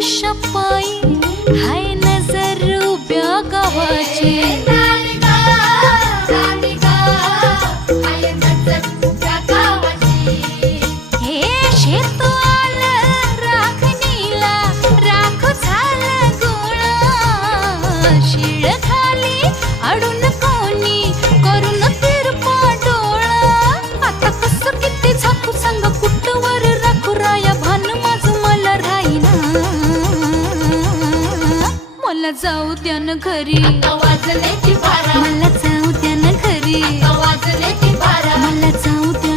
कशा पायी हाय नजर उभ्या गावाची हे शेत आलं राखणीला राख झालं गोळा शिळ खाली अडून कोणी करून तिरपा डोळा आता कसं किती झाकू सांग कुठवर राखू राया भान माझं मला राहीना मला जाऊ द्या न घरी वाजले ती बारा मला जाऊ द्या न घरी वाजले ती बारा मला जाऊ द्या